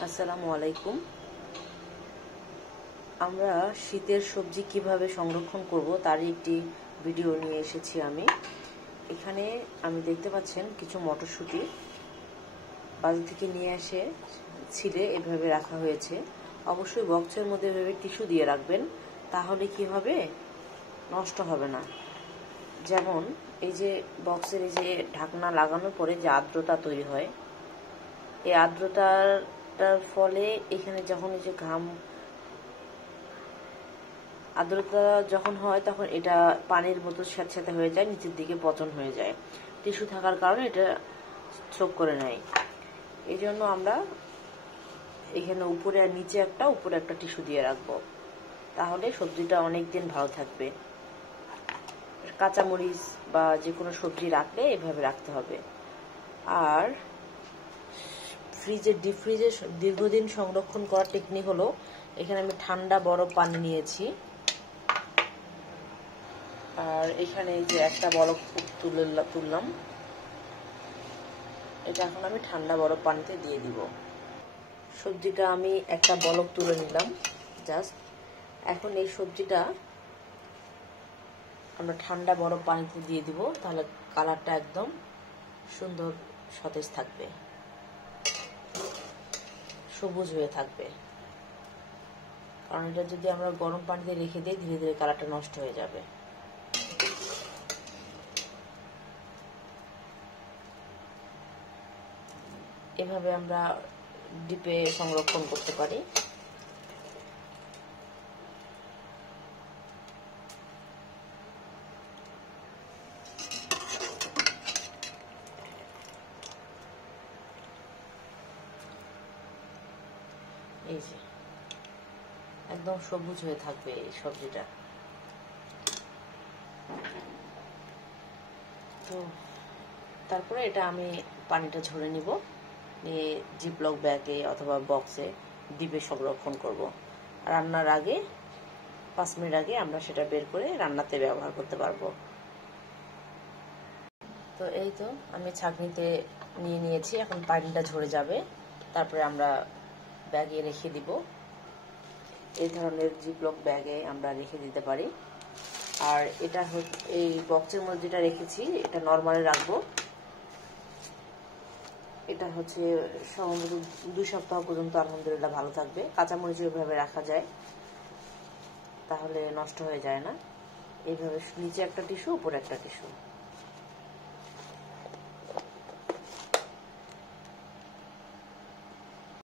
আসসালামু আলাইকুম। আমরা শীতের সবজি কিভাবে সংরক্ষণ করব তারই একটি ভিডিও নিয়ে এসেছি আমি। এখানে আমি দেখতে পাচ্ছেন কিছু মটরশুঁটি বাজার থেকে নিয়ে এসে ছিলে এভাবে রাখা হয়েছে। অবশ্যই বক্সের মধ্যে এভাবে টিস্যু দিয়ে রাখবেন, তাহলে কি হবে, নষ্ট হবে না। যেমন এই যে বক্সের এই যে ঢাকনা লাগানোর পরে যে আর্দ্রতা তৈরি হয়, এই আর্দ্রতার ফলে এখানে যখন এই যে আর্দ্রতা যখন হয় তখন এটা পানির মতো স্যাঁতস্যাঁতে হয়ে যায়, নিচের দিকে পচন হয়ে যায়। টিস্যু থাকার কারণে এটা চোখ করে নেয়। এই জন্য আমরা এখানে উপরে আর নিচে উপরে একটা টিস্যু দিয়ে রাখবো, তাহলে সবজিটা অনেক দিন ভালো থাকবে। কাঁচামরিচ বা যে কোনো সবজি রাখলে এভাবে রাখতে হবে। আর ডিপ ফ্রিজে দীর্ঘদিন সংরক্ষণ করার টেকনিক হলো, এখানে আমি ঠান্ডা বরফ পানি নিয়েছি, আর এখানে যে একটা বরফ তুললাম, এটা এখন আমি ঠান্ডা বরফ পানিতে দিয়ে দিব। সবজিটা আমি একটা বরফ তুলে নিলাম জাস্ট। এখন এই সবজিটা আমরা ঠান্ডা বরফ পানিতে দিয়ে দিব, তাহলে কালারটা একদম সুন্দর সতেজ থাকবে, সবুজ হয়ে থাকবে। কারণ এটা যদি আমরা গরম পানিতে রেখে দিই, ধীরে ধীরে কালারটা নষ্ট হয়ে যাবে। এভাবে আমরা ডিপে সংরক্ষণ করতে পারি। এই যে একদম সবুজ হয়ে থাকবে এই সবজিটা। তো তারপরে এটা আমি পানিটা ঝরে নিব, নিয়ে জিপলক ব্যাগে অথবা বক্সে ডিপে সংরক্ষণ করব। রান্নার আগে 5 মিনিট আগে আমরা সেটা বের করে রান্নাতে ব্যবহার করতে পারবো। তো এই তো আমি ছাঁকনিতে নিয়ে নিয়েছি, এখন পানিটা ঝরে যাবে, তারপরে আমরা ব্যাগে রেখে দিব। এই ধরনের জিপলক ব্যাগে আমরা রেখে দিতে পারি। আর এটা এই বক্সের মধ্যে যেটা রেখেছি এটা নরমালে রাখবো। এটা হচ্ছে সম্ভবত 2 সপ্তাহ পর্যন্ত আলহামদুলিল্লাহ ভালো থাকবে। কাঁচামরিচ এভাবে রাখা যায়, তাহলে নষ্ট হয়ে যায় না। এইভাবে নিচে একটা টিস্যু, উপরে একটা টিস্যু।